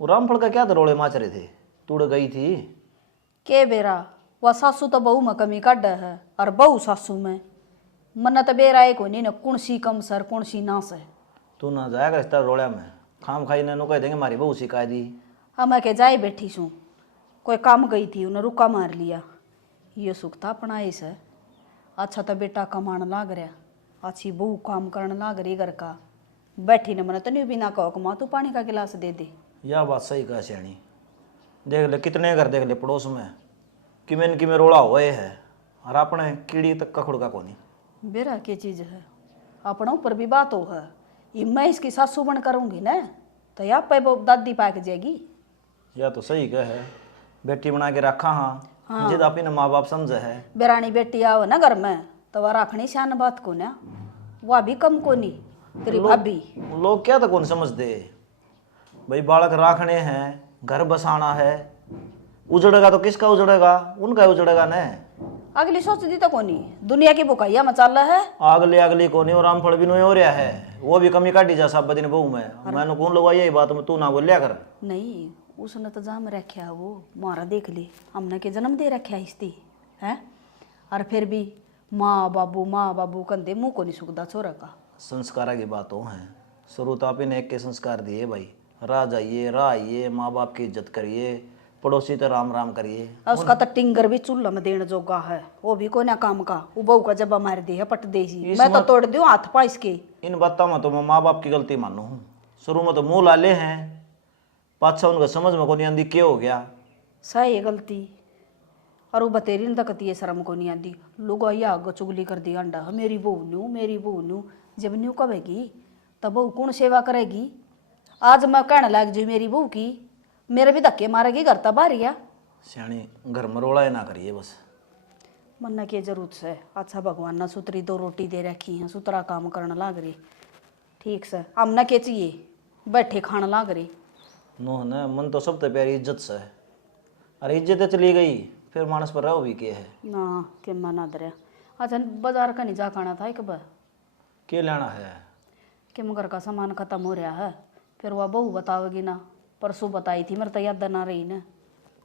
वो रामफल का क्या दरोड़े माच रहे थे, तूड़ गई थी। के बेरा वह सासू तो बहू में कमी काट है और बहू सासू में मन तो बेरा एक होनी न कौन सी कम सर कौन सी नास है। तू ना जाएगा रिश्ता रोड़ा में, खाम खाई ने कह देंगे मारी बहू सिखा दी। हम मैं के जाए बैठी छूँ, कोई काम गई थी उन्हें रुका मार लिया। ये सुख था अपना ऐसा। अच्छा तो बेटा कमाने लाग रहा, अच्छी बहू काम करने लाग रही घर का। बैठी न मन तो नहीं बिना कहो माँ तू पानी का गिलास दे दे। यह बात सही कहा सियाणी। देख ले कितने घर देख ले पड़ोस में किमें रोड़ा हुए है, और अपने कीड़ी तक का खुड़का कोनी। बेरा क्या चीज़ है, अपनों पर भी बात हो है। ये मैं इसकी सासू बन करूँगी ना तो या पे दादी पाक जाएगी। या तो सही कह है, बेटी बना के रखा हाँ जिद अपने माँ बाप समझे है। बेरानी बेटी आओ ना घर में तो वह राखनी शान बात को ना, वह भी कम को नहीं तेरी भाभी। लोग क्या तो कौन समझते भाई, बालक राखने हैं, घर बसाना है, उजड़ेगा तो किसका उजड़ेगा, उनका उजड़ेगा न। अगली सोचती तो कोनी दुनिया की बुकाइया मचाला है। अगली कोनी और रामफल भी नहीं हो रहा है, वो भी कमी काटी जा सब दिन बहू में। मैंने कौन लोग यही बात में तू ना बोलिया कर। नहीं उसने तो जाम रखा वो मारा देख ली, हमने के जन्म दे रखा इसती है। और फिर भी माँ बाबू कंधे मुँह को नहीं सुखदा छोरा का। संस्कार की बातों हैं, शुरू तो आप ने एक के संस्कार दिए भाई, राह जाइए राह आइए, माँ बाप की इज्जत करिए, पड़ोसी तो राम राम करिए। उसका तो टिंगर भी चूल्हा में देने जोगा है, वो भी कोई ना काम का। वो बहू का जब्बा मार दे है पट दे सी, मैं तो तोड़ दूं हाथ पा इसके। इन बातों में तो मैं माँ बाप की गलती मानू हूँ। शुरू में तो मुँह लाले हैं, पाछा उनका समझ में को नहीं आती क्या हो गया। सही गलती। और वो बतेरी ने तक ये शर्म को नहीं आती। लोग आइया आग चुगली कर दी अंडा मेरी बहू न्यू। जब न्यू कहेगी तब बहू कौन सेवा करेगी। आज मैं कहने लग जी मेरी बहू की, मेरे भी धक्के मारेगी घर तब बारिया। सियाणी घर में रोड़ा ना करिए बस। मन्ना की जरूरत से अच्छा भगवान ने सुतरी 2 रोटी दे रखी है, सुतरा काम करने लाग रही ठीक से। हमने के चाहिए बैठे खाने लाग रही। नो न मन तो सब तो प्यारी इज्जत से है, अरे इज्जत चली गई फिर मानस पर रहो भी के है ना के मना दरिया। अच्छा बाजार का नहीं जा खाना था एक बार के लेना है कि घर का सामान खत्म हो रहा है। फिर वह बहू बतावेगी ना, परसों बताई थी मेरे तो याद ना रही ना।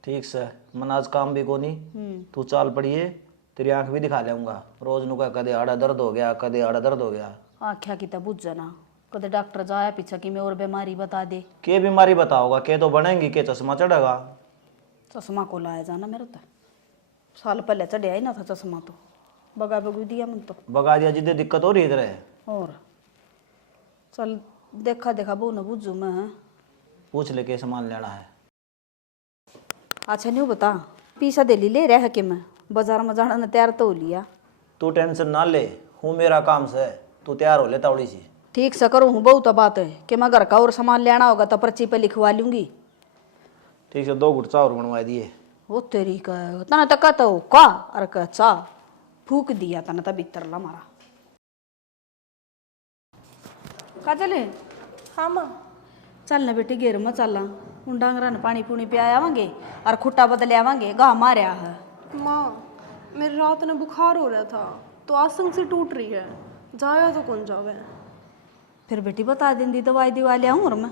ठीक से मन आज काम भी को नहीं, तू चाल पड़िए, तेरी आंख भी दिखा लेऊंगा। रोज नु का कदे आड़ा दर्द हो गया, कदे आड़ा दर्द हो गया। आख्या की तब बुझ जाना, कदे डॉक्टर जाया पीछा कि मैं और बीमारी बता दे। के बीमारी बताओगा, के तो बनेंगी, के चश्मा चढ़ेगा। चश्मा को लाया जाना मेरे तो साल पहले चढ़िया ही ना था चश्मा, तो बगा बगू दिया मन तो बगा दिया जिदे दिक्कत हो रही इधर है। और चल देखा देखा बहू न बुझू मैं पूछ ले के सामान लेना है। अच्छा नहीं बता पीसा दे ली ले रह के मैं बाजार में जाना न तैयार तो हो लिया। तू टेंशन ना ले, हूँ मेरा काम से, तू तैयार हो ले तावड़ी सी। ठीक से करूँ हूँ बहुत बात है कि मैं घर का और सामान लेना होगा तो पर्ची पे लिखवा लूंगी। ठीक से 2 घुट चावल बनवा दिए। वो तेरी का तना तक तो का अरे का चा फूक दिया तना तब भीतर ला मारा का चले। हाँ माँ चल ना बेटी घेर में चलना उन डांगरा ने पानी पूनी पे आवांगे और खुट्टा बदले आवांगे गा मारिया है। माँ मेरी रात में बुखार हो रहा था तो आसंग से टूट रही है, जाया तो कौन जावे। फिर बेटी बता देंगी दवाई दिवा ले आऊँ और मैं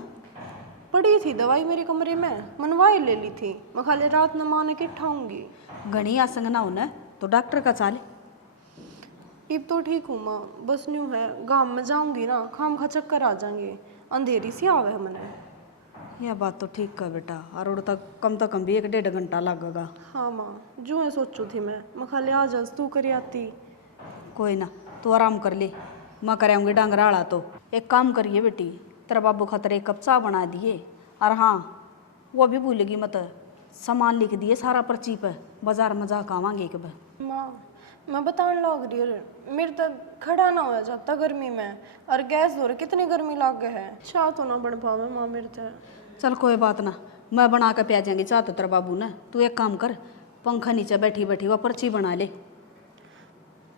पड़ी थी दवाई मेरे कमरे में, मनवाई ले ली थी। मैं खाली रात में माँ ने के ठाऊंगी। घनी आसंग ना होना तो डॉक्टर का चाले। अब तो ठीक हूँ माँ, बस न्यू है गांव में जाऊंगी ना खाम खा चक्कर आ जाएंगे, अंधेरी सी आवे है मैंने। यह बात तो ठीक है बेटा, और तक कम तो कम भी 1-1.5 घंटा लगेगा। हाँ माँ जो है सोचू थी मैं खाली आ जा तू करी आती। कोई ना तू आराम कर ले, मैं कराऊंगी डांगरा आड़ा। तो एक काम करिए बेटी, तेरा बाबू खातर 1 कप चाय बना दिए, और हाँ वो भी भूलेगी मत, सामान लिख दिए सारा पर्ची पे, बाजार में जा आवांगे एक बार। माँ मैं बताने लग रही है मेरे तक खड़ा ना हो जाता गर्मी में, और गैस हो रही कितनी गर्मी लग गई है, चाह तो ना बन पावे माँ मेरे तक। चल कोई बात ना, मैं बना के पिया जाएंगी चाह तो तेरा बाबू ने। तू एक काम कर, पंखा नीचे बैठी बैठी वह पर्ची बना ले।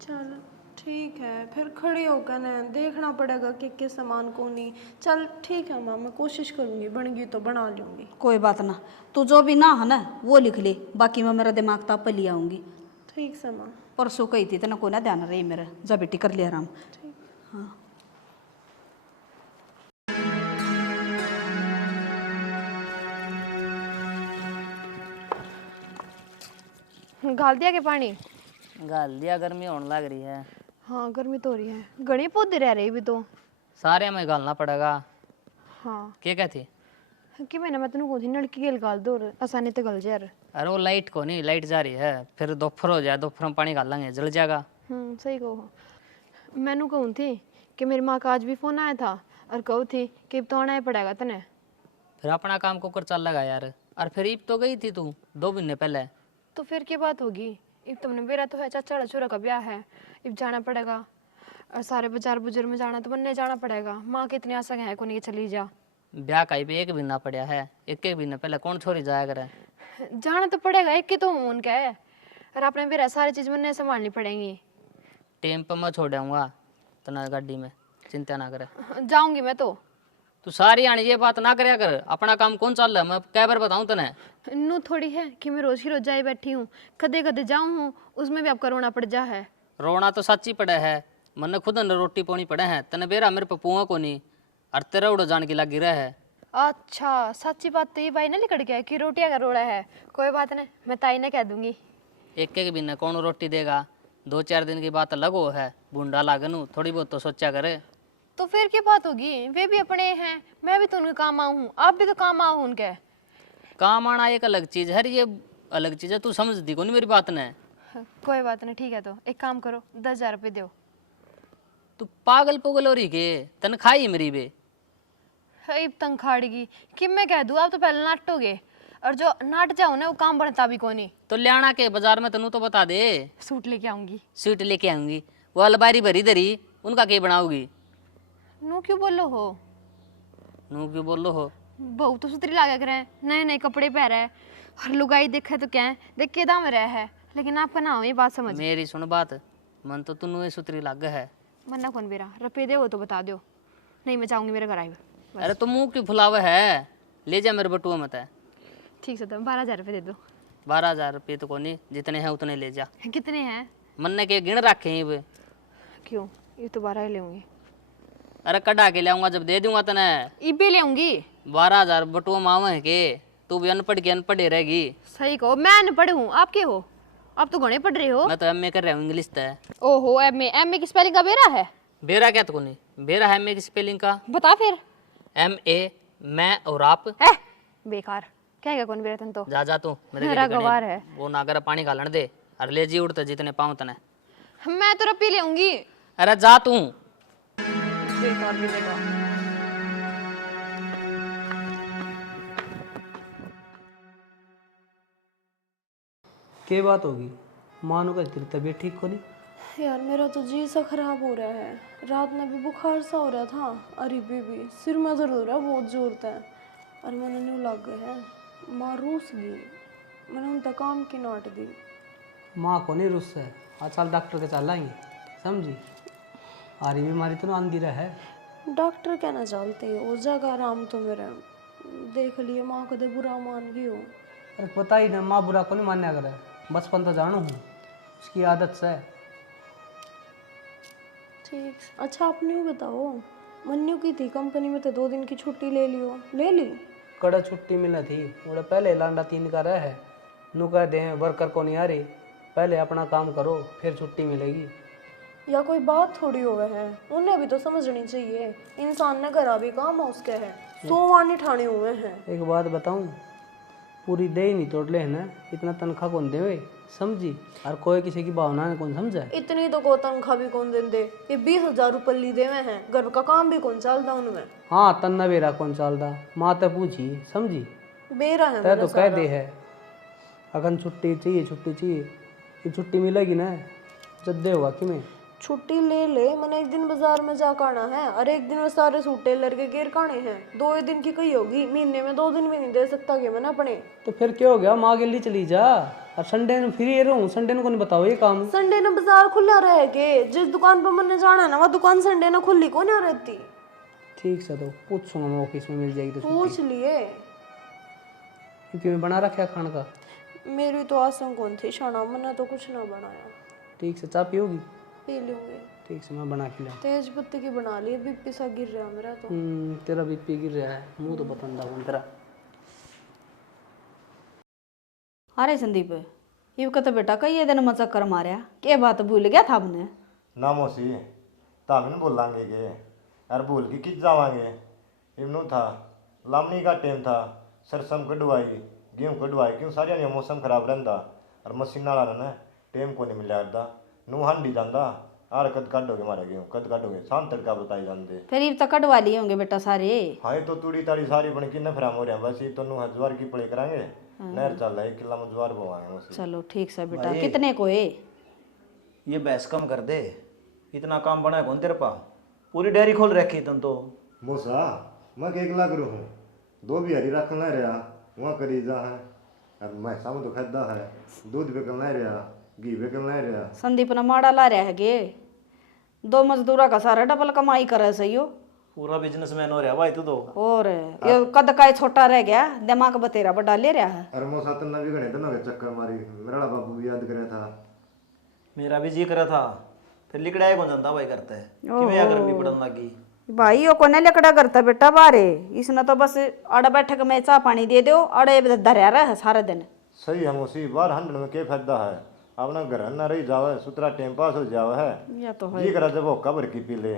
चल ठीक है फिर खड़ी होकर ना देखना पड़ेगा कि सामान को नहीं। चल ठीक है माँ मैं कोशिश करूँगी, बन गई तो बना लूँगी। कोई बात ना, तू जो भी ना है ना वो लिख ले, बाकी मैं मेरा दिमाग ताप पे ले आऊँगी। ठीक से माँ। परसों कही थी तेना को ना ध्यान रही मेरा, जा बेटी कर लिया आराम। ठीक। हाँ गाल दिया के पानी? गाल दिया, गर्मी होने लग रही है। हाँ गर्मी तो हो रही है, घने पौधे रह रहे भी तो। सारे में गालना पड़ेगा। हाँ क्या कहती? कि मैंने मैं तेन कौन नलकी गेल गाल दो आसानी तो गल जा। अरे वो लाइट को नहीं, लाइट जा रही है, फिर दोपहर हो जाए, दोपहर में पानी गालेंगे, जल जाएगा। सही कहो। मैनू कहूँ थी कि मेरी माँ का आज भी फोन आया था और कहू थी कि अब तो आना ही पड़ेगा तने। फिर अपना काम को कर चल लगा यार। और फिर ईब तो गई थी तू 2 महीने पहले। तो फिर क्या बात होगी? अब तुमने मेरा तो है चाचा चूरा का ब्याह है, अब जाना पड़ेगा। और सारे बाजार बुजुर्ग में जाना तो बनने जाना पड़ेगा। माँ की इतनी आशा है को नहीं चली जा। ब्याह का भी एक महीना पड़ा है, एक महीने पहले कौन छोरी जाया करे। जाना तो पड़ेगा, एक की तो उनका है और अपने फिर सारी चीज बनने संभालनी पड़ेंगी। टेम पर मैं छोड़ूंगा तना गाड़ी में, चिंता ना करे। जाऊंगी मैं तो। तू सारी आने ये बात ना करया कर, अपना काम कौन चल रहा है, मैं कै बार बताऊं तने। नू थोड़ी है कि मैं रोज ही रोज जाए बैठी हूँ, कदे कदे जाऊँ हूँ, उसमें भी आपका रोना पड़ जा है। रोना तो सच्ची पड़े है, मन्ने खुद न रोटी पानी पड़े हैं, तने बेरा मेरे पे पुआ को नहीं। और तेरा उड़ो जान की लगी रहा है। अच्छा सच्ची बात तो ये भाई ना लिकड़ गया कि रोटियां का रोड़ा है। कोई बात नहीं, मैं ताई ने कह दूंगी। एक बिना कौन रोटी देगा, 2-4 दिन की बात अलग हो है, बूंदा लागनू थोड़ी बहुत तो सोचा करे। तो फिर क्या बात होगी, वे भी अपने हैं, मैं भी तो उनके काम आऊँ हूँ, आप भी तो काम आओ उनके। काम आना एक अलग चीज है, ये अलग चीज है, तू समझती को नहीं मेरी बात ने। कोई बात नहीं, ठीक है तो एक काम करो, 10,000 रुपये दो। तू पागल पुगल हो रही के, तनख्वाह ही मेरी बे। अब तंखाड़गी कि मैं कह दूँ, आप तो पहले नाटोगे और जो नाट जाओ ना वो काम बनता भी कोनी। तो ले आना के बाजार में तनू तो बता दे। सूट लेके आऊंगी। स्वीट लेके आऊंगी, वो अलबारी भरी धरी उनका के बनाओगी। नू क्यों बोलो हो? नू क्यों बोलो हो? बहू तो सुतरी लागे करे, नए नए कपड़े पहरे और लुगाई देखे तो क्या देख के दाम रहा है, लेकिन आपका ना हो ये बात समझ। मेरी सुन बात, मन तो तू ही सुतरी लग है। वरना कौन बेरा रुपये दे हो तो बता दो, नहीं मैं चाहूंगी मेरे घर आई। अरे तो मुंह क्यों फुलावे है, ले जा मेरे बटुआ मत है। ठीक है तो 12,000 रुपये दे दो। 12,000 रुपये तो कोनी, जितने हैं उतने ले जा। कितने हैं? मन ने के गिन रखे हैं ये। क्यों, ये तो 12 ही लेंगी। अरे कटा के लाऊंगा जब दे दूंगा तने। इबे लेंगी। 12,000 बटुआ मावा है के, तू भी अनपढ़ की अनपढ़ ही रहेगी। सही कहो, मैं अनपढ़ हूँ, आप क्या हो? आप तो घने पढ़ रहे हो। मैं तो एमए कर रहा हूँ इंग्लिश तय। ओहो, एमए की स्पेलिंग का बेरा है? बेरा क्या तो कोनी, बेरा है एमए की स्पेलिंग का। बता फिर। MA मैं और आप। है बेकार, क्या कौन बेरा तन तो। जा तू मेरा गवार है। वो नागर पानी घालन दे और ले जी उड़ते जितने पाऊं तने। मैं तो रपी लेऊंगी। अरे जा तू। बेकार भी देगा। क्या बात होगी? मानो का तेरी तबीयत ठीक को नहीं? यार मेरा तो जी सा खराब हो रहा है, रात में भी बुखार सा हो रहा था, अरे भी सिर में दर्द हो रहा है बहुत जोर से। और मैंने न्यू लग गए हैं, माँ रूस गई, मैंने उनका काम की नाट दी। माँ को नहीं रुस्स है, आज साल डॉक्टर के चल आएंगे, समझी? आ रही बीमारी तो ना अंधी है। डॉक्टर कहना चाहते हो जगह आराम तो मेरा देख लिए, माँ कदे बुरा मान गई हो। अरे पता ही ना, माँ बुरा को नहीं मान्या करे, बचपन तो जानू हूँ, उसकी आदत से है। ठीक, अच्छा आपने वो बताओ, मन्नू की थी कंपनी में तो 2 दिन की छुट्टी ले लियो, ले ली? कड़ा छुट्टी मिला थी, वो पहले लांडा 3 का रहा है, नू कह दे वर्कर को नहीं आ रही, पहले अपना काम करो फिर छुट्टी मिलेगी। या कोई बात थोड़ी होवे है, उन्हें भी तो समझनी चाहिए, इंसान ने करा भी काम है उसके है, 100 वाने ठाणे हुए हैं। एक बात बताऊँ, पूरी दे ही नहीं तोड़ ले है ना, इतना तनख्वाह कौन दे समझी? और कोई किसी की भावना ने कौन समझा? इतनी तो को तनख्वाह भी कौन देंदे, ये 20,000 रुपये ली देवे हैं, घर का काम भी कौन चलता उनमें। हाँ तन्ना बेरा कौन चलता, माँ तो पूछी समझी? बेरा है तय तो कह दे है, अगर छुट्टी चाहिए, ये छुट्टी मिलेगी ना जद्दे हुआ कि मैं छुट्टी ले ले, मैंने एक दिन बाजार में जा काना है और एक दिन में सारे सूट टेलर के घेर काने हैं, 2 दिन की कही होगी, महीने में 2 दिन भी नहीं दे सकता कि मैंने अपने। तो फिर क्या हो गया, माँ के लिए चली जा, और संडे में फ्री रहूँ, संडे को नहीं बताओ ये काम। संडे ने बाजार खुला रहे के, जिस दुकान पर मैंने जाना है ना वो दुकान संडे ने खुली को नहीं रहती। ठीक से तो पूछूंगा मैं, ऑफिस में मिल जाएगी तो पूछ लिए, क्योंकि मैं बना रखा खान का। मेरी तो आसम कौन थी शाना, मैंने तो कुछ ना बनाया। ठीक से चाय पियोगी? पी लूंगी। ठीक से मैं बना खिला। तेज पत्ती की बना ली, बीपी सा गिर रहा मेरा तो। तेरा बीपी गिर रहा है, मुंह तो पतंदा कौन तेरा। अरे संदीप, ये तो बेटा कई दिन में चक्कर मारिया के बात भूल गया था हमने। ना मौसी तामिन बोलांगे के यार भूल के किस जावांगे। इमनू था लामनी का टाइम था सरसम कढ़वाई गेहूँ कढ़वाई क्यों सारिया ने मौसम खराब रहता और मशीन वाला ना टाइम को नहीं मिल रहा नू हांडी जाता आर कद काटोगे मारे गेहूँ कद काटोगे शाम तड़का बताई जाते फिर ये तो कटवा लिए होंगे बेटा सारे। हाँ तो तूड़ी ताड़ी सारी बन किन्ने फ्राम हो रहे हैं बस ये तो नू ज्वार की पड़ी करांगे नहर चल रहा है 1 किला में ज्वार बोवाएंगे मौसी। चलो ठीक से बेटा कितने को है? ये बहस कम कर दे, इतना काम बना है कौन तेरे पा? पूरी डेयरी खोल रखी तुम तो। मौसा मैं के 1 लाख रू हूँ 2 बिहारी रखना रहा वहाँ करीजा है और मैं सामने तो खरीदा है दूध बेकलना रहा घी बेकलना रहा। संदीप ने माड़ा ला रहा है गे 2 मजदूरा का सारा डबल कमाई करे सही हो। पूरा बिजनेसमैन हो रहा भाई तू तो। और ये कद का छोटा रह गया दिमाग बतेरा बड़ा ले रहा है। अरे मौसा तन्ना भी घने दिनों के चक्कर मारी मेरा बाबू भी याद करे था। मेरा भी जी करा था फिर लिकड़ाए कौन जानता भाई करते है कि मैं गर्मी पड़न लगी। भाई यो कोने लकड़ा करता बेटा बारे इसने तो बस अड़ बैठक में चाह पानी दे दो अड़े धरिया रहा सारा दिन। सही है मौसी बाहर हंड में क्या फायदा है अपना घर न रही जावे सुतरा टाइम पास हो जावे है या तो है जी करा जब वो कबर की पी ले।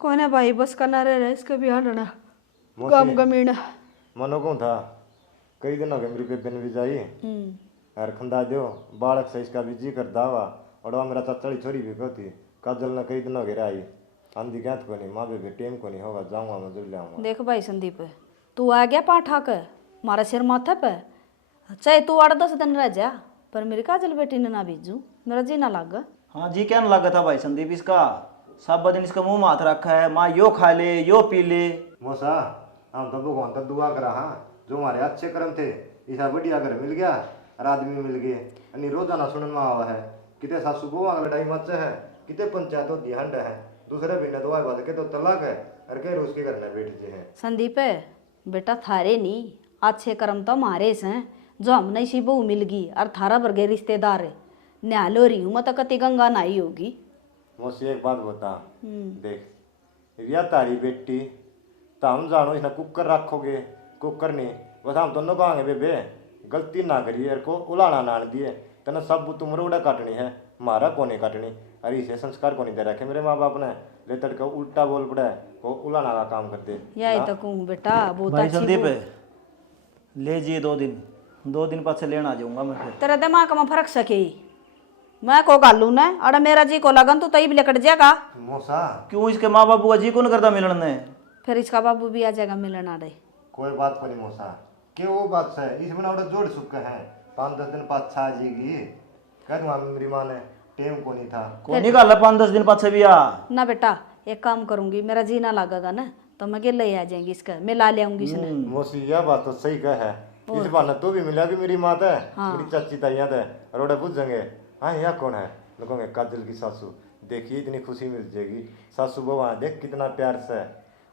कौन है भाई बस करना रह इसका भी हंडना मौसी काम गमीना। मनो को था कई दिन हो गए मेरी बेबे ने भी जाई यार खंदा दो बालक से इसका भी जी कर दावा और वह मेरा चाचा छोरी भी कहती काजल ने कई दिन हो गए आई आंधी ज्ञात को नहीं माँ बेबे टेम को नहीं होगा जाऊँगा मैं जब ले आऊँगा। देख भाई संदीप तू आ गया पाठा के मारा सिर माथे पे चाहे तू 8-10 दिन रह जा पर मेरी काजल बेटी ने ना भेजू मेरा जी ना लग। हाँ जी क्या न लगा था भाई संदीप इसका सब दिन इसका मुंह में हाथ रखा है माँ यो खा ले यो पी ले। मौसा हम तो भगवान तक दुआ करा हाँ जो हमारे अच्छे कर्म थे ऐसा बढ़िया घर मिल गया और आदमी मिल गए अनि रोजाना सुनने में आवा है कितने सासू बहुआ लड़ाई मच है कितने पंचायत होती हंड है दूसरे भी न दुआ बात के तो तलाक है और कई रोज के घर में बैठ जे हैं। संदीप बेटा थारे नहीं अच्छे कर्म तो हमारे से जो हम नहीं सी बहू मिल गई और थारा वर्गे रिश्तेदार न्यालो रही हूँ मैं कति गंगा नाई होगी। मौसी एक बात बता देख या तारी बेटी तो हम जानो इसने कुकर रखोगे कुकर नहीं बस हम तो कहेंगे बेबे गलती ना करिए को उलाना ना दिए तना सब तुम रोड़ा काटनी है मारा को नहीं काटनी अरे इसे संस्कार को नहीं दे रखे मेरे माँ बाप ने ले तड़के उल्टा बोल पड़ा है वो उलाना का काम करते यही तो कहूँ बेटा बहुत भाई अच्छी संदीप बहू। ले जी 2 दिन पाछे लेना आ जाऊंगा मैं फिर। तेरे दिमाग में फर्क सके मैं को गालू न अरे मेरा जी को लगन तो तई भी लेकर जाएगा। मौसा क्यों इसके माँ बापू का जी को न करता मिलन ने? फिर इसका बाबू भी आ जाएगा मिलन आ रहे। कोई बात को नहीं मौसा के वो बात से इस बना जोड़ सुख है 5-10 दिन पाँच छा जीगी कह दूंगा मेरी माँ ने टेम को नहीं था कोई नहीं गल 5-10 दिन पाछे भी आ ना बेटा एक काम करूंगी मेरा जी ना लगेगा ना तो मैं गे ले आ जाएंगी इसका मैं ला ले आऊंगी इसने। मौसी यह बात तो सही कह है इस बहाने तो भी मिला भी मेरी माँ है मेरी चाची ताइयाँ है रोडे पूछेंगे हाँ यह कौन है लोगोंगे काजल की सासू देखिए इतनी खुशी मिल जाएगी सासू बहू देख कितना प्यार से।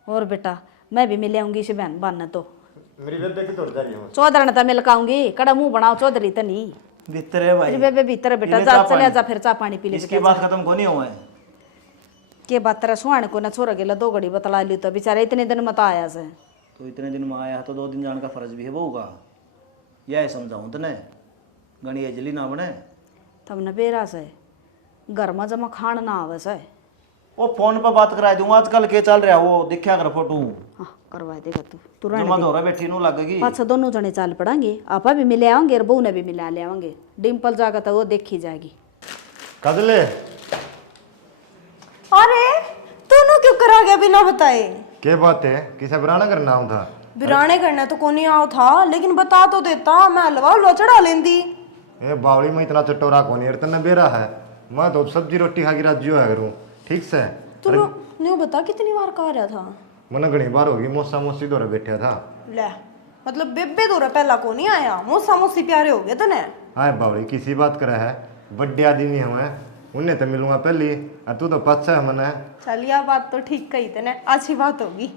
और बेटा मैं भी मिले आऊंगी इसे बहन बनने तो मेरी बेबे की तोड़ जा रही है चौधरी ने तो मिल आऊंगी कड़ा मुंह बनाओ चौधरी तो नहीं भीतर है भाई। मेरी बेबे भीतर है बेटा ले जा चाह चले पानी। जा फिर चाह पानी पी ले इसकी बात खत्म को नहीं हुआ है। के बात तेरा सुहाने को ना छोरा गेला 2 घड़ी बतला ली तो बेचारा इतने दिन मत आया से तो इतने दिन में आया तो 2 दिन जाने का फर्ज भी है बहू का यह समझाऊं तने गणी एजली ना बने तब न बेरा से घर में जमा खान ना आवे से। वो फोन पर बात करा दूंगा आजकल के चल रहा वो दिखा कर फोटो हाँ करवा देगा तू जमा धोरा बैठी नु लगेगी पाछा दोनों जने चाल पड़ांगे आपा भी मिले आएंगे और बहू ने भी मिला ले आएंगे डिम्पल जाएगा तो वो देखी जाएगी। कदले अरे तूने क्यों करा गया बिना बताए? क्या बात है किसे बुरा ना करना हूँ था बिराने करना तो कोनी आओ था लेकिन बता तो देता मैं हलवा उलवा चढ़ा लेंदी। ए बावड़ी में इतना चटोरा कौन है इतना बेरा है मैं तो सब्जी रोटी खा के राजी है करूँ ठीक से। तू न्यू बता कितनी बार कहा रहा था? मन घनी बार होगी मौसा मौसी दौरे बैठा था ले मतलब बेबे दौरा पहला को नहीं आया मौसा मौसी प्यारे हो गए तने। हाँ बावड़ी किसी बात करे है बड्डे आदमी हमें उन्हें तो मिलूंगा पहली और तू तो पच्चा है मैंने। चल यह बात तो ठीक कही तने अच्छी बात होगी।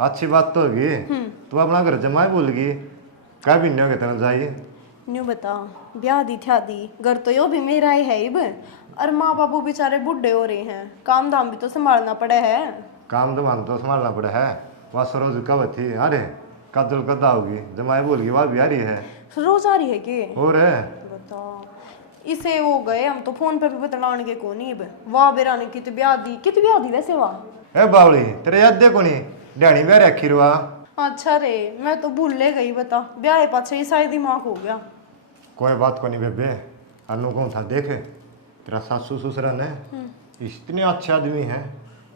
अच्छी बात तो होगी तू अपना घर जमाए बोल गई क्या भी नहीं होगे तेना जाइए न्यू बता ब्याह दी थ्या दी घर तो यो भी मेरा ही है इब और माँ बापू बेचारे बुढ़े हो रहे हैं काम धाम भी तो संभालना पड़े है। काम तो मान तो संभालना पड़ा है वह सरोज कब थी अरे काजल कदा होगी जमाए बोल गई वह भी आ रही है रोज आ रही है कि और बता इसे वो गए हम तो फोन पे भी बतलाने के को नहीं वाह बेरा ने कित ब्याह दी वैसे वाह। ए बावली तेरे याद देखो नहीं ध्यानी ब्याह रखी रुआ। अच्छा रे मैं तो भूले गई बता ब्याह पाछे ही शायद दिमाग हो गया। कोई बात को नहीं बेबे अनु कौन था देखे तेरा सासू ससुरा ने इतने अच्छे आदमी हैं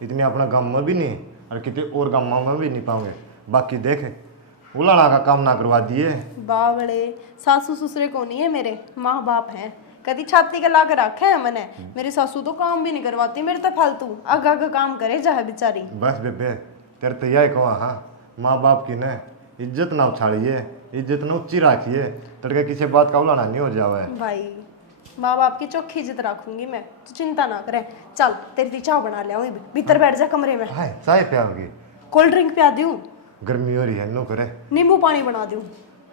इतने अपना गाँव में भी नहीं और कितने और गाँव में भी नहीं पाओगे। बाकी देखे उलाना का काम ना करवा दिए। बावड़े सासू ससुरे को नहीं है मेरे माँ बाप हैं कभी छाती के ला के रखे हैं मैंने। मेरी सासू तो काम भी नहीं करवाती मेरे तो फालतू आगा आगा काम करे चाहे बेचारी। बस बेबे तेरे तो यही कहा हाँ माँ बाप की न इज्जत ना उछाड़िए इज्जत न ऊंची रखिए तड़के किसी बात का उलाना नहीं हो जावे। भाई माँ बाप की चौखी इज्जत रखूंगी मैं तो चिंता ना करे। चल तेरी दी चाय बना लिया भीतर बैठ जा कमरे में। हाय चाय पियाओगी? कोल्ड ड्रिंक पिया दूं? गर्मी हो रही है नो करे। नींबू पानी बना दूं?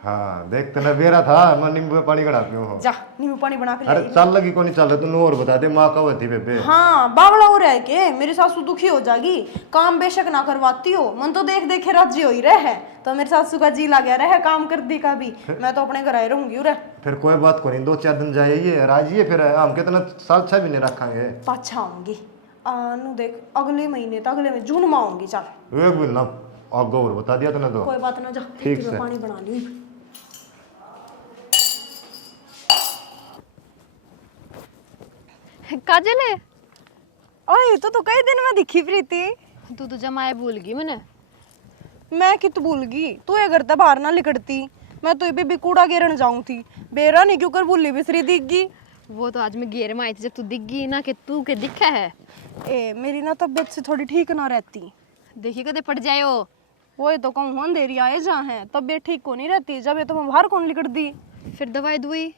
हाँ देख तेना बेरा था मैं नींबू पानी कड़ा पियो हो। जा नींबू पानी बना के अरे ले। चल लगी को नहीं चल रहा तू और बता दे माँ कब थी बेबे। हाँ बावड़ा हो रहा है के मेरी सासू दुखी हो जाएगी काम बेशक ना करवाती हो मन तो देख देखे राजी हो ही रहे तो मेरी सासू का जी लग रहा है काम कर दी का भी मैं तो अपने घर आए रहूंगी उरे। फिर कोई बात को नहीं 2-4 दिन जाइए राजिए फिर हम कितना साल 6 महीने रखेंगे। पाछा आऊंगी आनू देख अगले महीने तो अगले में जून में आऊंगी। चल एक भी ना आगे और बता दिया तूने तो। कोई बात ना जा ठीक मैं से। पानी बना ली। काजल है ओए तो कई दिन में दिखी प्रीति। तू तो जमाए भूल गई मैंने। मैं कित भूल गई तू ये घर तो बाहर ना लिकड़ती मैं तो भी कूड़ा गिरन जाऊं थी बेरा नहीं क्यों कर भूली बिसरी दिख गई। वो तो आज मैं घेर में आई थी जब तू दिख गई ना कि तू के दिखा है। ए मेरी ना तबीयत से थोड़ी ठीक ना रहती देखी कदे पड़ जाए हो। वो तो कहूँ अंधेरी आए जहाँ है तबीयत ठीक को नहीं रहती जब ये तो मैं बाहर कौन लिकड़ दी। फिर दवाई दुई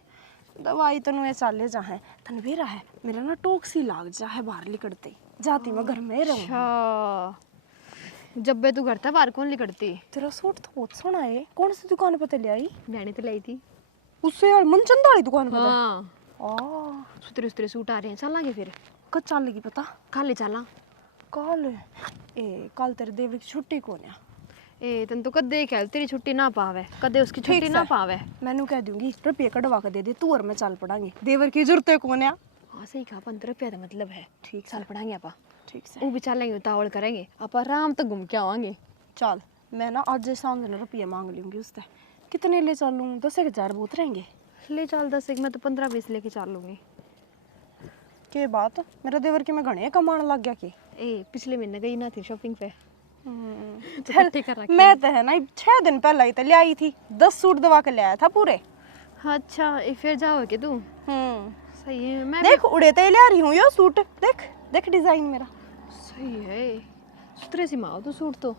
दवाई तो नुए चाले जा है तनवीरा है मेरा ना टोक्सी लाग जा है बाहर लिकड़ते जाती मैं घर में रहूं। अच्छा जब बे तू घर था बाहर कौन लिकड़ती। तेरा सूट तो बहुत सोना है कौन सी दुकान पे ले आई? मैंने तो लाई थी उससे यार मनचंद वाली दुकान पे हाँ आ सुतरे सुतरे सूट आ रहे हैं चलांगे फिर कब चलेगी पता? कल ले चला। कल ए कल तेरे देवर की छुट्टी कौन है? ए तन तो कदे क्या तेरी छुट्टी ना पावे कदे उसकी छुट्टी ना पावे। मैनू कह दूंगी रुपये कटवा के दे दे तू और मैं चल पड़ांगे देवर की जरूरत है कौन है? हाँ सही कहा 15 रुपया का मतलब है। ठीक चल पढ़ाएंगे आपा ठीक से वो भी चलेंगे उतावल करेंगे आप आराम तक घूम के आवांगे। चल मैं ना आज शाम दिन रुपये मांग लूंगी उससे कितने ले चलूँ 10,000 बहुत रहेंगे। ले चल 10 एक मैं तो 15-20 लेके चल लूंगी। के बात मेरा देवर के मैं घने कमाने लग गया कि ए पिछले महीने गई ना थी शॉपिंग पे तो चल, इकट्ठे कर रखे। मैं तो है ना 6 दिन पहले ही तो ले आई थी 10 सूट दवा के ले आया था पूरे। अच्छा ये फिर जाओगे तू। सही है मैं देख उड़े तो ले आ रही हूँ ये सूट देख देख डिजाइन मेरा सही है सुतरे सी माओ तो सूट तो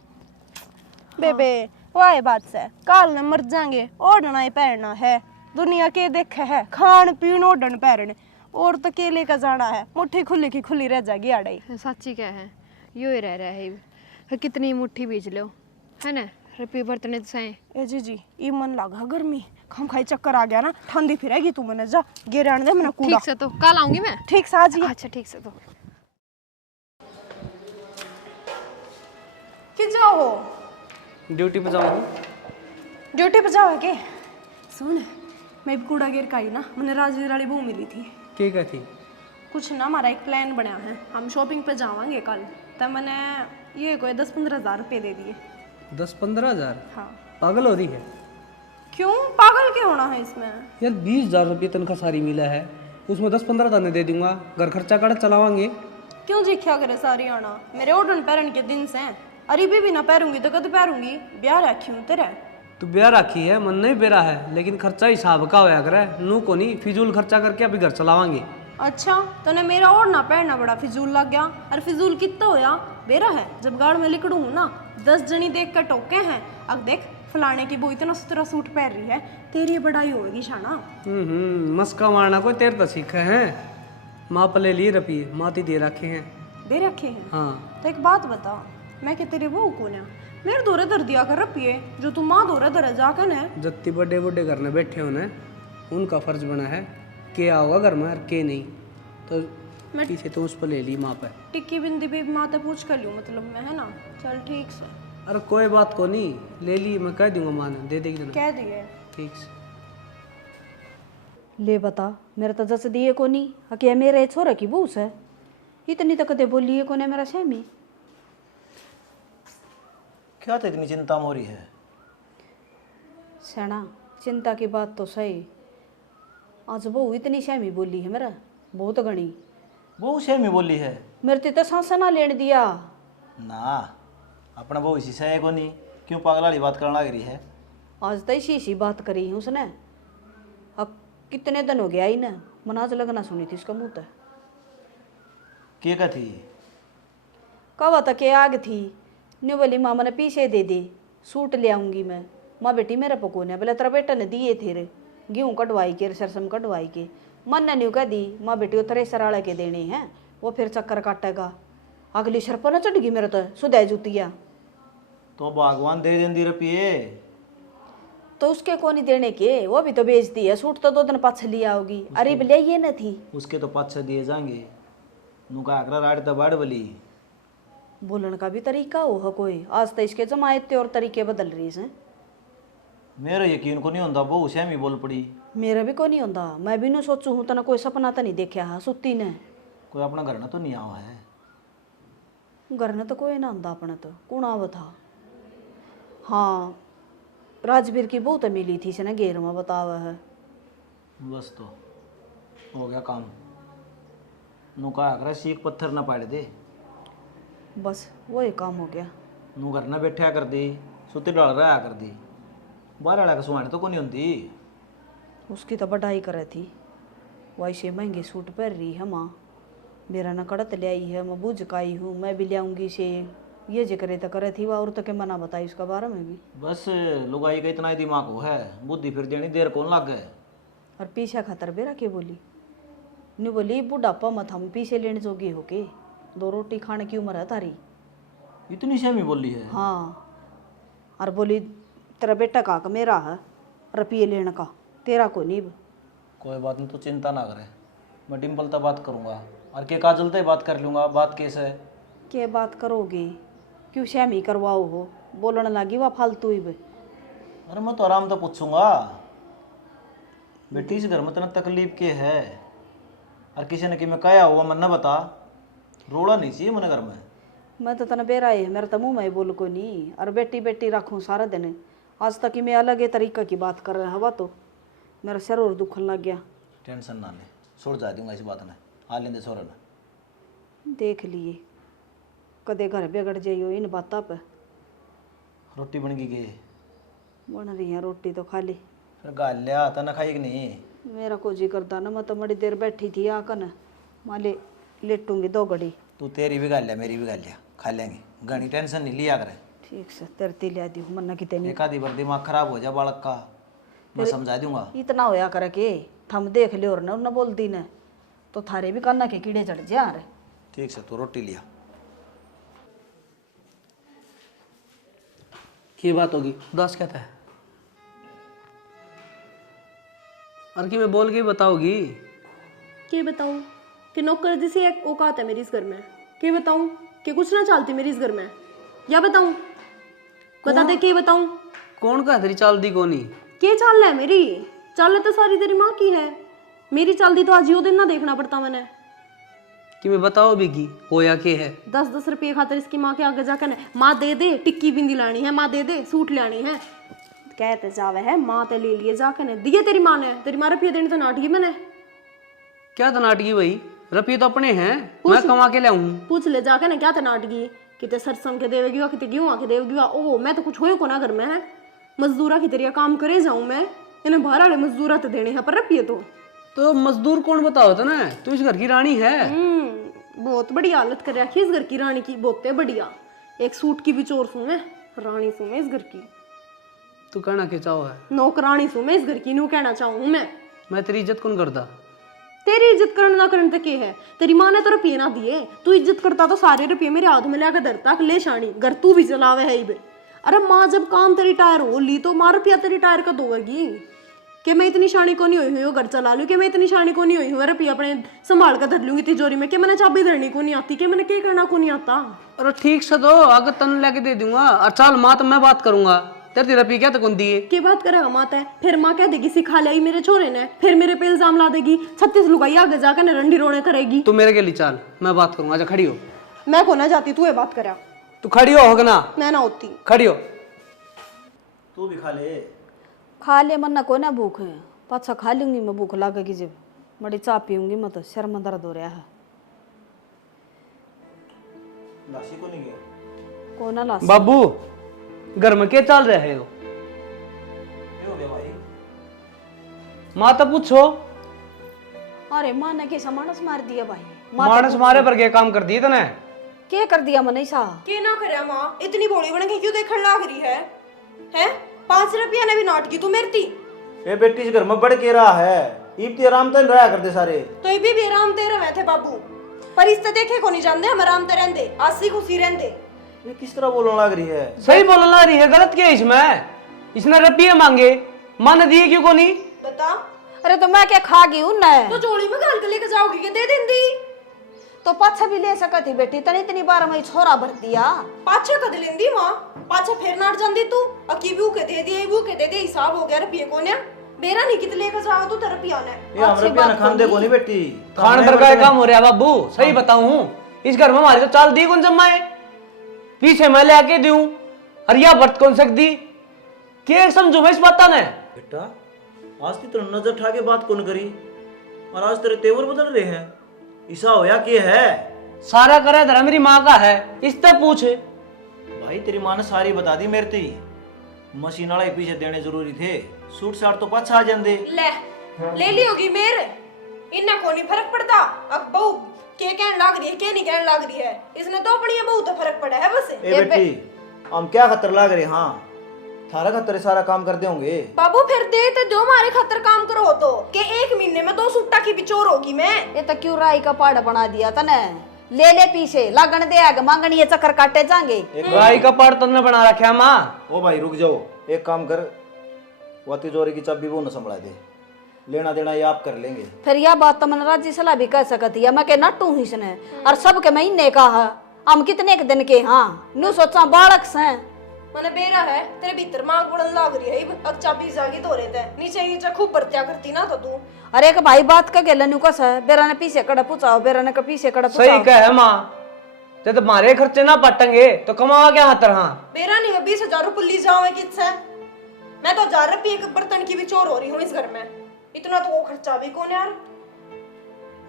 बेबे वाह बात से काल न मर जाएंगे ओढ़ना ही पहनना है दुनिया के देखे है खान पीन ओढ़न पहन और तो के लेकर जाना है मुट्ठी खुली की खुली रह जाएगी आड़े। सच्ची क्या है यो ही रह रहा है फिर कितनी मुट्ठी बीज लो है ना रुपये बर्तने तो सही। ए जी ई मन लगा गर्मी खम खाई चक्कर आ गया ना ठंडी फिरेगी तू मैंने जा गिरे आने दे मैंने कूड़ा। ठीक से तो कल आऊंगी मैं। ठीक से आज ही अच्छा ठीक से तो कि जाओ ड्यूटी पे जाऊंगी। ड्यूटी पे जाओ के सुन मैं भी कूड़ा गिर का आई ना मैंने राजवीर वाली बहू मिली थी क्या क्या थी? कुछ ना हमारा एक प्लान बना है हम शॉपिंग पे जावांगे कल तो मैंने ये कोई 10-15 हज़ार रुपये दे दिए। 10-15 हज़ार? हाँ पागल हो रही है क्यों पागल क्यों होना है इसमें? यार 20,000 रुपये तनख्वाह सारी मिला है उसमें 10-15 ताने दे दूंगा घर खर्चा कर चलावांगे। क्यों जी क्या करे सारी आना मेरे ओढ़न पैरन के दिन से अरे भी ना पैरूंगी तो कद पैरूंगी ब्याह रखी हूँ तेरे। तू ब्याह रखी है मन नहीं बेरा है लेकिन खर्चा हिसाब का होया करे नू को नहीं फिजूल खर्चा करके अभी घर चलावांगे। अच्छा तने मेरा ओढ़ना पहनना बड़ा फिजूल लग गया और फिजूल कितना होया बेरा है जब गाड़ में लिकड़ू हूँ ना 10 जनी देख कर टोके हैं अब देख फलाने की वो इतना सुतरा सूट पहन रही है तेरी बड़ाई होगी शाना। मस्का मारना कोई तेरे तो सीखे हैं माँ पले लिए रुपये माती दे रखे हैं। दे रखे हैं? हाँ तो एक बात बता मैं कि तेरे वो कौन है मेरे दौरे दर दिया कर रुपये जो तू माँ दौरे दर जाकर ने जत्ती बड़े बड़े घर में बैठे होने उनका फर्ज बना है के आओगा घर में और के नहीं तो मैं पीछे तो उस पर ले ली माँ पे। टिक्की बिंदी भी माँ से पूछ कर लूँ मतलब मैं है ना चल ठीक से अरे कोई बात को नहीं ले ली मैं कह दूंगा माँ ने दे देगी ना। कह दिए। ठीक से ले बता, मेरा तो जस दिए को नहीं अके मेरे छोरा की बूस है, इतनी तो कदे बोली है कोने मेरा श्यामी। क्या तो इतनी चिंता हो रही है? सैना चिंता की बात तो सही, आज बहू इतनी श्यामी बोली है मेरा, बहुत गणी। वो सेम ही बोली है मेरे तो सांसा ना लेने दिया। ना, अपना वो इसी से है को नहीं, क्यों पागल वाली बात करने लग रही है? आज तो इसी बात करी है उसने। अब कितने दिन हो गया ही ना, मनाज लगना सुनी थी उसका मुँह। क्या कहती? कवा तक के आग थी, न्यू बोली माँ मैंने पीछे दे दे, सूट ले आऊंगी मैं। माँ बेटी मेरे पकोने बोले तेरा बेटा ने दिए थे रे, गेहूँ कटवाई के सरसम कटवाई के। मन ने न्यू कह दी माँ बेटी वो थ्रेसर वाले के देने हैं, वो फिर चक्कर काटेगा। अगली शर्प न चढ़ गई मेरे तो सुधाई जुतिया। तो भगवान दे देंदी रुपये। तो उसके को नहीं देने के, वो भी तो बेचती है। सूट तो 2 दिन पाछे लिया होगी, अरे ले ये न थी। उसके तो 5-6 दिए जाएंगे। नुका आकरा राड तो बाढ़ बली। बोलन का भी तरीका हो है कोई, आज तो इसके जमायते और तरीके बदल रही हैं। मेरा यकीन को नहीं होता, वो उसे ही बोल पड़ी। मेरा भी को नहीं होता, मैं भी न सोचू हूँ तना कोई सपना तो नहीं देखा है सुती ने। कोई अपना घर ना तो नहीं आवा है। घर ने तो कोई ना आंदा अपने तो कौन आव था। हाँ राजवीर की बहुत मिली थी से ना घेर में बतावा है। बस तो हो गया काम। नुका आकरा सीख पत्थर ना पाड़ दे। बस वो ही काम हो गया। नू घर ना बैठा कर दी, सुती डाल रहा कर दी। बाहर वाला का सुहाने तो को नहीं होती। उसकी तो बढ़ाई करे थी, वैसे महंगे सूट पहन रही है माँ। मेरा न कड़त ले आई है, मैं बूझ काई हूँ, मैं भी ले आऊँगी से। ये जे करे तो करे थी, वह और तो के मना बताई उसका बारे में भी। बस लुगाई का इतना ही दिमाग हो है, बुद्धि फिर देनी देर कौन लग गए। और पीछा खातर बेरा के बोली नहीं, बोली बुढ़ापा मत हम पीछे लेने जोगी हो के, 2 रोटी खाने की उम्र है तारी। इतनी सेमी बोली है? हाँ, और बोली तेरा बेटा का मेरा है, रुपये लेने का तेरा को नहीं। कोई बात नहीं, तो चिंता ना करे। मैं डिम्पल तक बात करूँगा और के काजल तक बात कर लूँगा। बात कैसे है? क्या बात करोगे? क्यों शैमी करवाओ हो? बोलने लगी वह फालतू ही। अरे मैं तो आराम तो पूछूंगा। बेटी इस घर में इतना तकलीफ के है और किसी ने कि मैं कहा हुआ मन ना बता। रोड़ा नहीं चाहिए मन घर में। मैं तो तना बेरा है, मेरा तो मुँह में बोल को नहीं। और बेटी बेटी रखूँ सारा दिन। आज तक कि मैं अलग ही तरीका की बात कर रहा हवा तो मेरा सिर और दुखन लग गया। टेंशन ना ले, छोड़ जा दूंगा इस बात ने। आ लेंदे छोरा ने। देख लिए कदे घर बिगड़ जाइयो इन बातों पे। रोटी बन गई? बन रही है रोटी तो खाली। फिर गाल लिया तो ना खाई कि नहीं? मेरा को जी करता ना, मैं तो बड़ी देर बैठी थी आकन, माले लेटूंगी 2 घड़ी। तू तेरी भी गाल लिया, मेरी भी गाल लिया, खा लेंगे। घनी टेंशन नहीं लिया करे। ठीक से तरती लिया दी मन कितने नहीं। एक आधी बार दिमाग खराब हो जा बालक का, मैं समझा दूंगा। इतना होया करे के थम देख लियो और न बोलती न तो थारे भी काना के कीड़े चढ़ जा रहे। ठीक से, तू रोटी लिया। की बात होगी? उदास कहता है। और कि मैं बोल के बताओगी? क्या बताऊँ कि नौकर जैसी एक औकात है मेरी इस घर में? क्या बताऊँ कि कुछ ना चलती मेरी इस घर में? या बताऊँ? बता दे क्या बताऊँ? कौन का तेरी चाल दी कोनी? क्या चाल है मेरी? चाल तो सारी तेरी माँ की है, मेरी चाल दी तो आज यो दिन ना देखना पड़ता मैंने। कि मैं बताओ भी की होया के है? 10-10 रुपये खातर इसकी माँ के आगे जाकर माँ दे दे टिक्की बिंदी लानी है, माँ दे दे सूट लानी है, कहते जावे है माँ ते ले लिए जाकर दिए तेरी माँ ने। तेरी माँ रुपये देने तो नाटकी मैंने। क्या था नाटकी भाई? रुपये तो अपने हैं, मैं कमा के लाऊं। पूछ ले जाकर क्या था नाटकी? कितने सरसम के देवेगी, कितने गेहूँ के देवेगी। ओ मैं तो कुछ हो को ना घर में है, मजदूरा की तेरिया काम करे जाऊं मैं, इन्हें बाहर वाले मजदूरा तो देने हैं पर रुपये तो मजदूर कौन बताओ था ना? तू इस घर की रानी है। बहुत बड़ी हालत कर रखी इस घर की रानी की, बहुत बढ़िया। एक सूट की भी चोर सूं मैं, रानी सूं मैं इस घर की। तू कहना क्या चाहो है? नौकरानी सूं मैं इस घर की, नू कहना चाहूँ मैं तेरी इज्जत कौन करता? तेरी इज्जत करने ना करने तक है? तेरी माँ ने तो रुपये ना दिए, तू इज्जत करता तो सारे रुपये मेरे हाथ में लेकर धरता ले शानी, घर तू भी चलावे है इबे। अरे माँ जब काम तेरी टायर हो ली तो माँ रुपया तेरी टायर का दोगी? कि मैं इतनी शानी को नहीं हुई हूँ घर चला लूँ, कि मैं इतनी शानी को नहीं हुई हूँ रुपया अपने संभाल कर धर लूंगी तिजोरी में, कि मैंने चाबी धरनी को नहीं आती, कि मैंने क्या करना को नहीं आता। अरे ठीक से दो, अगर तन लेके दे दूंगा। और चल माँ तो मैं बात करूंगा, तेरे रुपये क्या तो कौन दिए? की बात करेगा माता है, फिर माँ कह देगी सिखा ली मेरे छोरे ने, फिर मेरे पे इल्जाम ला देगी, 36 लुगाई आगे जाकर न रंडी रोने करेगी। तू मेरे के लिए चल, मैं बात करूंगा। आजा खड़ी हो। मैं को ना जाती, तू ये बात करा। तू खड़ी हो होगा ना? मैं ना होती। खड़ी हो। तू भी खा ले मन्ना को ना भूख है, पाछा खा लूंगी मैं, भूख लागेगी जब बड़ी चाय पीऊंगी मैं तो सिर में दर्द हो रहा है। लाशी को नहीं गया को ना लाश बाबू घर में क्या चल रहा है? क्यों बे भाई? माँ तो पूछो। अरे माँ ने कैसा मानस मार दिया भाई, मानस मारे पर क्या काम कर दिए तने? क्या कर दिया मने सा? के ना करे माँ, इतनी बोली बन के क्यों देखने लाग रही है? हैं 5 रुपया ने भी नोट की तू मेरी। ए बेटी से घर में बढ़ के रहा है, इब्ती आराम तो रहा करते सारे। तो ये भी आराम दे रहे थे बाबू, पर इस ते देखे को नहीं जानते हम आराम ते रहंदे, आसी खुशी रहंदे। ये किस तरह बोलने लग रही है? सही बोलने लग रही है, गलत क्या है इसमें? इसने रुपये मांगे, माँ ने दिए क्यों को नहीं? बता। अरे तो मैं क्या खा गई हूं ना? तो झोली में घाल के लेके जाओगी के दे देंदी? तो पाछा भी ले सकती बेटी, तनी इतनी बार मैं छोरा भर दिया। पाछे कद लेंदी माँ, पाछे फिर नाट जांदी तू, अकी भी के दे दिए, वो के दे दिए, हिसाब हो गया रुपये को ने। बेरा नहीं कित लेके जाओ तू तेरा रुपया ने। ये हम रुपया न खान दे को नहीं बेटी, खान पर का काम हो रहा है बाबू। सही बताऊं, इस घर में हमारी तो चाल दी कौन जमाए, पीछे मैं ले आके दूं, और यह बर्त कौन सकती? क्या समझू मैं इस बात ने? बेटा आज की तरह नजर उठा के बात कौन करी, और आज तेरे तेवर बदल रहे हैं, ऐसा होया क्या है? सारा करे धर्म मेरी माँ का है, इससे पूछ। भाई तेरी माँ ने सारी बता दी मेरे ती, मशीन वाले पीछे देने जरूरी थे, सूट साट तो पाछा आ जाते। ले ली होगी मेरे, इन्ना को नहीं फर्क पड़ता। अब बहू के कहने लाग रही है, के नहीं कहने लाग रही है, इसने तो अपनी बहू तो फर्क पड़ा है बस। ए बेटी हम क्या खतर लाग रहे? हाँ थारा खतर सारा काम कर होंगे। बाबू फिर दे तो दो, हमारे खातर काम करो तो के 1 महीने में 2 सूटा की बिचौर होगी मैं। ये तो क्यों राई का पहाड़ बना दिया तने? ले ले पीछे लागण दे आगे मांगनी ये चक्कर काटे जाएंगे। गाय का पाड़ तुमने बना रखा माँ। ओ भाई रुक जाओ, एक काम कर, वो तिजोरी की चाबी वो न संभला दे, लेना देना ये आप कर लेंगे। फिर यह बात तो मन राजी सलाह भी कह सकती है, मैं के नटू ही इसने और सब के महीने का है, हम कितने के दिन के। हाँ न्यू सोचा बालक से मैंने बेरा है तेरे भीतर मांग पड़न लाग रही है, अब चाबी जागी तो रहता है, नीचे नीचे खूब बर्तिया करती ना तो तू। अरे एक भाई बात का गेला न्यू कस है, बेरा ने पीछे कड़ा पूछाओ, बेरा ने पीछे कड़ा सही पूछाओ। कह है माँ, जब तुम्हारे खर्चे ना पटेंगे तो कमावा क्या हाथ रहा? बेरा नहीं 20,000 रुपये ली जाओ किससे? मैं तो 1000 रुपये एक बर्तन की भी चोर हो रही हूँ इस घर में, इतना तो वो खर्चा भी कौन यार।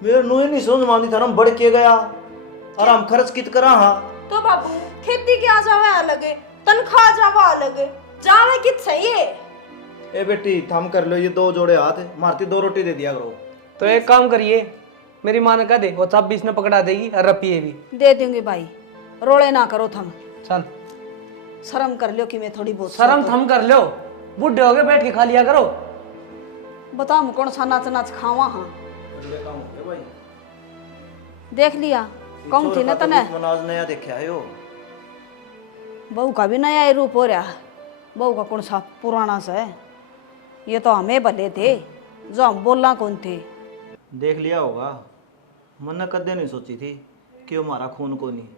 मेरे नुए नहीं समझ मानती था, हम बढ़ के गया और हम खर्च कित करा। हाँ तो बाबू खेती क्या जावे अलग, तनख्वाह जावा अलग, जावे कित सही है। ए बेटी थम कर लो, ये 2 जोड़े हाथ मारती 2 रोटी दे दिया करो। तो एक काम करिए, मेरी माँ ने कह दे वो चाबी इसने पकड़ा देगी और रुपये भी दे दूंगी भाई, रोले ना करो थम, चल। शर्म कर लो कि मैं थोड़ी बहुत शर्म थम कर लो, बुढ़े हो गए बैठ के खा लिया करो। बताओ कौन सा नाच नाच खावा। हाँ काम हो गया भाई, देख लिया कौन थी ना तने, आज नया देखा है यो। बहू का भी नया ही रूप हो रहा है, बहू का कौन सा पुराना सा है, ये तो हमें भले थे जो हम बोलना कौन थे। देख लिया होगा, मन ने कदे नहीं सोची थी कि वो हमारा खून को नहीं,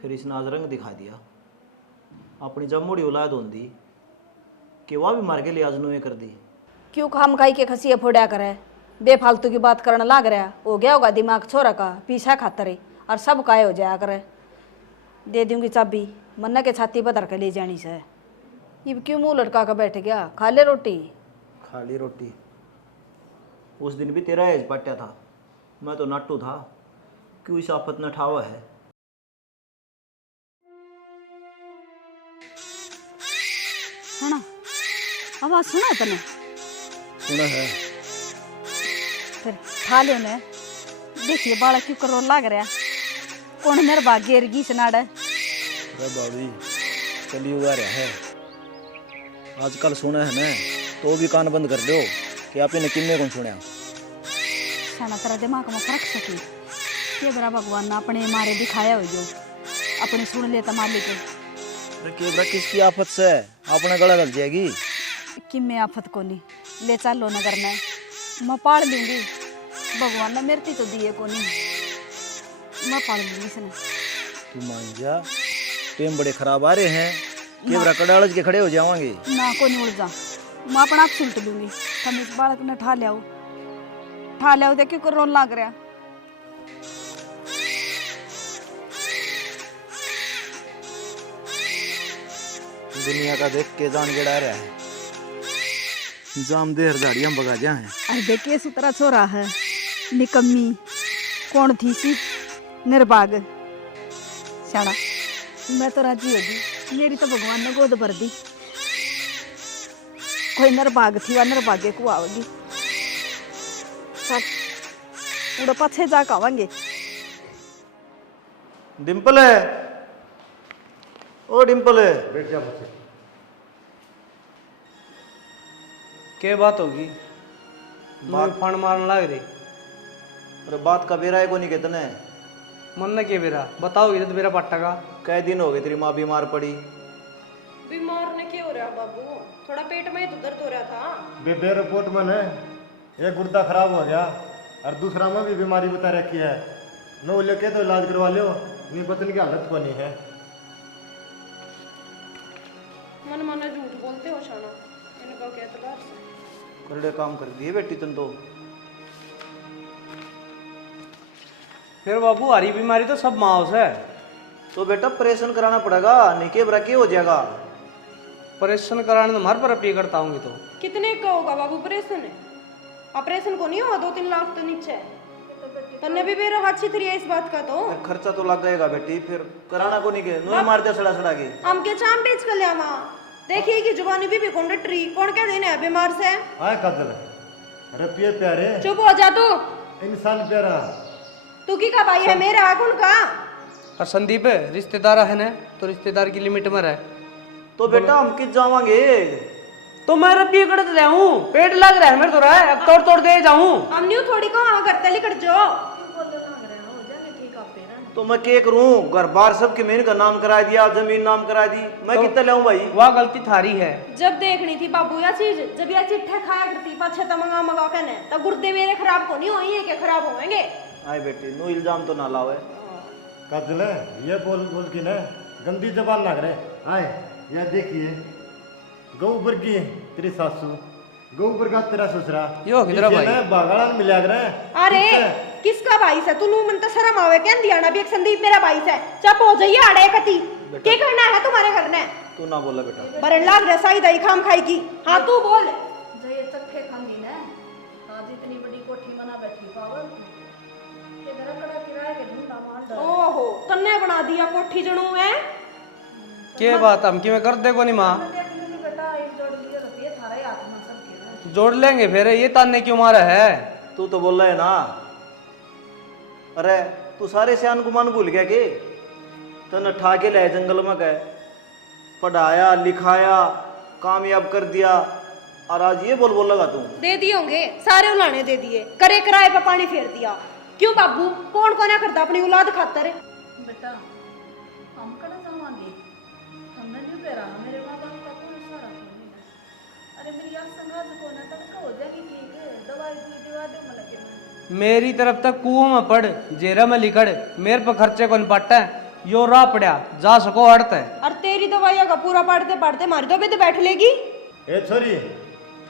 फिर इसने आज रंग दिखा दिया। अपनी जब मुड़ी औलाद होती कि वह भी मार के लिए आज नुए कर दी। क्यों खाम खाई के खसिया फोड़ा करे, बेफालतू की बात करने लाग रहा, हो गया होगा दिमाग छोरा का पीछा खातर और सब काय हो जाया करे। दे दूंगी चाबी, मन्ना के छाती पर धर के ले जानी से। ये क्यों मुंह लटका कर बैठ गया, खा ले रोटी। खाली रोटी उस दिन भी तेरा एज पट्या था, मैं तो नट्टू था, क्यों इस आफत न ठावा है। सुना आवाज सुना तने? सुना है। फिर खा लो ने, देखिए बाड़ा क्यों करो लाग रहा, कौन मेरे भाग्य रगी सनाड़। अरे भाभी कलयुग आ रहा है, आजकल सुना है ना तो भी कान बंद कर दो कि आप इन्हें किन्ने कौन सुना। साना तेरा दिमाग में फर्क सकी ये बरा भगवान ने अपने मारे दिखाया हो जो अपने सुन लेता मालिक। अरे केबरा किसकी आफत से अपना गला लग जाएगी। कि मैं आफत को नहीं ले चलो नगर में, मैं पाल लूंगी, भगवान ने मेरे तो दिए को नहीं, मैं पाल लूंगी इसने। तू मान जा, टेम बड़े खराब आ रहे हैं, के बरा कड़ालज के खड़े हो जावांगे। ना को नहीं उड़ जा, मैं अपना आप सुलट लूंगी। तुम इस बालक ने ठा लिया देखियो को रोन लाग रहा। दुनिया का देख के जान गेड़ा रहा है, जाम देर झाड़ियां बगा जा है। अरे देखिए सुतरा छोरा है, निकम्मी कौन थी सी निर्भाग शाड़ा। मैं तो राजी होगी, मेरी तो भगवान ने गोद भर दी। कोई निर्भाग थी वह निर्भाग्य को आओगी। सब उड़ा पछे जा आवांगे। डिम्पल है, ओ डिम्पल है। बैठ जा मुझसे। क्या बात होगी? बात फण मारने लग रही। अरे बात का बेरा है को नहीं कितने मन ने के बेरा बताओगे तो बेरा पट्टा का। कई दिन हो गए तेरी माँ बीमार पड़ी। बीमार ने क्या हो रहा बाबू? थोड़ा पेट में तो दर्द हो रहा था। बेबे रिपोर्ट में है एक गुर्दा खराब हो गया और दूसरा में भी बीमारी बता रखी है। नो लेके तो इलाज करवा लो, नहीं बचने की हालत को नहीं है। मन माना झूठ बोलते हो शाना, इनका क्या एतबार से? करड़े काम कर दिए बेटी तुम तो। फिर बाबू हरी बीमारी तो सब माओ से। तो बेटा ऑपरेशन कराना पड़ेगा, नहीं के बरा के हो जाएगा। ऑपरेशन कराने तो हमारे पर अपील करता हूँ तो। कितने का होगा बाबू ऑपरेशन? ऑपरेशन को नहीं होगा 2-3 लाख तो नीचे। तन्ने भी मेरा हाथ छितरी है इस बात का तो। खर्चा तो लग जाएगा बेटी, फिर कराना को नहीं के नो मार दिया सड़ा सड़ा के। हम के चाम बेच कर लिया माँ। देखिए कि जुबानी भी कौन कौन क्या देने है बीमार से। आए काजल रपिए प्यारे चुप हो जा तू। इंसान प्यारा। तू की का भाई है मेरा कौन का? और संदीप रिश्तेदार है ना, तो रिश्तेदार की लिमिट में रहे। तो बेटा हम किस जावांगे? तो मैं रब्बी कड़त ले आऊं, पेट लग रहा है मेरे तो रहा है, अब तोड़ तोड़ दे जाऊं। हम न्यू थोड़ी को हम करते लिखट जो। तो मैं क्या करूं? घर बार सबके मैंने का नाम करा दिया, जमीन नाम करा दी, मैं कितना लाऊं भाई? वह गलती थारी है। जब देखनी थी बाबू या चीज, जब यह चिट्ठा खाया करती पाछे तो मंगा मंगा के ने, तो गुर्दे मेरे खराब को नहीं होई है के खराब होंगे। आए बेटी नो इल्जाम तो ना लावे। काजल ये बोल बोल की ना गंदी जबान लग रहे। आए यह देखिए गोबर की तेरी सासू, गोबर का तेरा ससुरा, यो किधर भाई? बागाड़ा में मिला करे। अरे किसका भाई से तू? मन तो शर्म आवे क्या? दियाना भी एक संदीप मेरा भाई से। चुप हो जाइए आड़े कती। क्या करना है तुम्हारे घर ने? तू ना बोला बेटा। बरन लाग रहा साई दही खाम खाई की। हाँ तू बोल। जय चक्के खांगी ने आज इतनी बड़ी कोठी बना बैठी पावर ये घर कड़ा किराए के ढूंढा मार। ओहो तन्ने बना दिया कोठी जणू है। क्या बात हम कि मैं कर दे को नहीं माँ? बेटा एक जोड़ लिए रुपये थारे हाथ में सब के जोड़ लेंगे फिर, ये ताने क्यों मारा है? तू तो बोल रहा है ना। अरे तू सारे सियान गुमान भूल गया के? तन ठा के ले जंगल में गए, पढ़ाया लिखाया कामयाब कर दिया, और आज ये बोल लगा तू। दे दिए होंगे सारे उलाने दे दिए, करे किराए पे पानी फेर दिया। क्यों बाबू? कौन कौन करता अपनी औलाद खातर? बेटा हम कड़ा जावांगे, हमने नहीं पेरा मेरे माँ बाप का कोई सारा नहीं। अरे मेरी आँख संगाज को ना तड़का हो जाएगी ठीक है, दवाई दिवा दे मतलब के। मेरी तरफ तक कुओं में पड़ जेरा में लिखड़, मेरे पर खर्चे को निपटा है, यो राह पड़ा जा सको अड़त है। और तेरी दवाइयाँ का पूरा पढ़ते पढ़ते मारी तो भी तो बैठ लेगी। ए छोरी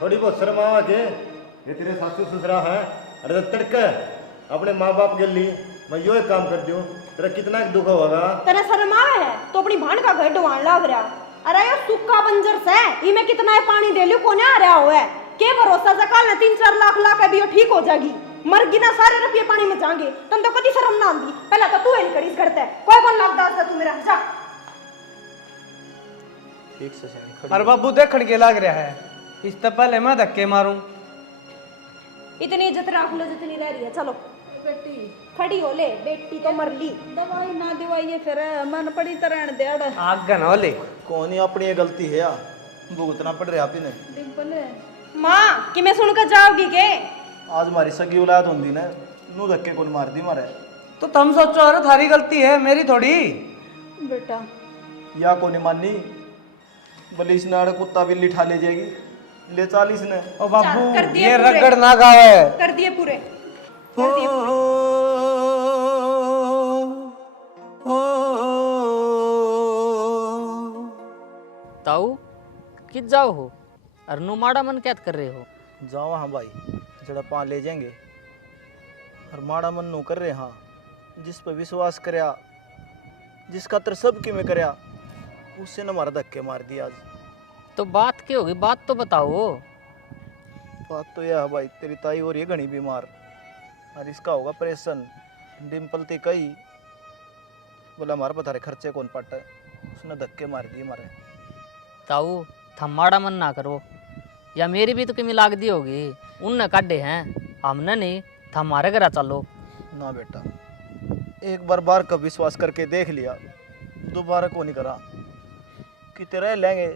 थोड़ी बहुत शर्म आवा के, ये तेरे सासू ससुरा है। अरे तड़के अपने माँ बाप के लिए मैं यो एक काम कर दूं, तेरा कितना दुख होगा। तेरा शर्म आवे है तो अपनी भान का घर डुवान लाग रहा। अरे ये सूखा बंजर से इमे कितना है पानी दे लियो कोने आ रहा हो है के भरोसा से कल 3-4 लाख ला के भी ये ठीक हो जाएगी। मर गिना सारे रुपये पानी में जाएंगे। तुम तो कभी शर्म ना आंदी। पहला तो तू हेल करीस करता है, कोई कौन लाभदार है तू मेरा जा। ठीक से सही। अरे बाबू देख के लग रहा है, इससे पहले मैं धक्के मारूं। इतनी इज्जत रख लो जितनी रह रही है। चलो बेटी खड़ी हो ले, बेटी तो मर ली। दवाई ना दिवाइए फिर मन पड़ी तरह देड़। आग न ले कौन ही अपनी ये गलती है यार, भुगतना पड़ रहा आपने। डिम्पल माँ कि मैं सुनकर जाओगी के? आज हमारी सगी औलाद होंगी ना, नू धक्के कौन मार दी मारे। तो तुम सोचो अरे थारी गलती है मेरी थोड़ी। बेटा या को नहीं माननी, भले इस नाड़ कुत्ता बिल्ली ठा ले जाएगी, ले 40 ने। ओ बाबू कर दिए ये पूरे। रगड़ ना गावे। कर दिए पूरे। ताऊ कित जाओ हो और नु माड़ा मन क्या कर रहे हो? जाओ हाँ भाई, जड़ा पा ले जाएंगे। और माड़ा मन नो कर रहे हाँ, जिस पर विश्वास करया, जिस खातर सब की में करया, उससे न हमारा धक्के मार दिया आज। तो बात क्या होगी, बात तो बताओ। बात तो यह है भाई, तेरी ताई और ये घनी बीमार, और इसका होगा ऑपरेशन। डिम्पल थी कही, बोला हमारे पता खर्चे कौन पटा है, उसने धक्के मार दिए हमारे। ताऊ थम माड़ा मन ना करो, या मेरी भी तो कमी लाग दी होगी, उनने काटे हैं, हमने नहीं। थम हमारे घर चलो। ना बेटा, एक बार का विश्वास करके देख लिया, दोबारा को नहीं करा। कि रह लेंगे,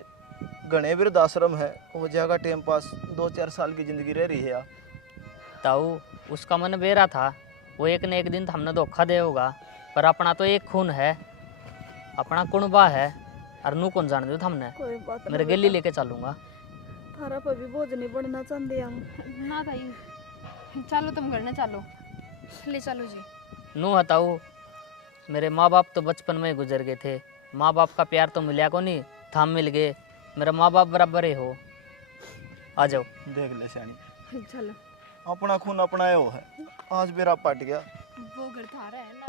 घने वृद्धाश्रम है, हो जाएगा टाइम पास, 2-4 साल की जिंदगी रह रही है यार। ताऊ उसका मन बेरा था, वो एक न एक दिन तो हमने धोखा दे होगा, पर अपना तो एक खून है, अपना कुणबा है, और नू कौन जान दो हमने। कोई बात मेरे गली लेके चलूंगा। थारा पर भी बोझ नहीं बढ़ना चाहते हम। ना ताई, चलो तुम घर न चलो, ले चलो जी। नू हताऊ, मेरे माँ बाप तो बचपन में ही गुजर गए थे, माँ बाप का प्यार तो मिला को नहीं, थाम मिल गए, मेरा माँ बाप बराबर ही हो। आ जाओ। देख ले श्यानी, चलो। अपना खून अपना है, वो है, आज मेरा पट गया। वो घर थारा है ना।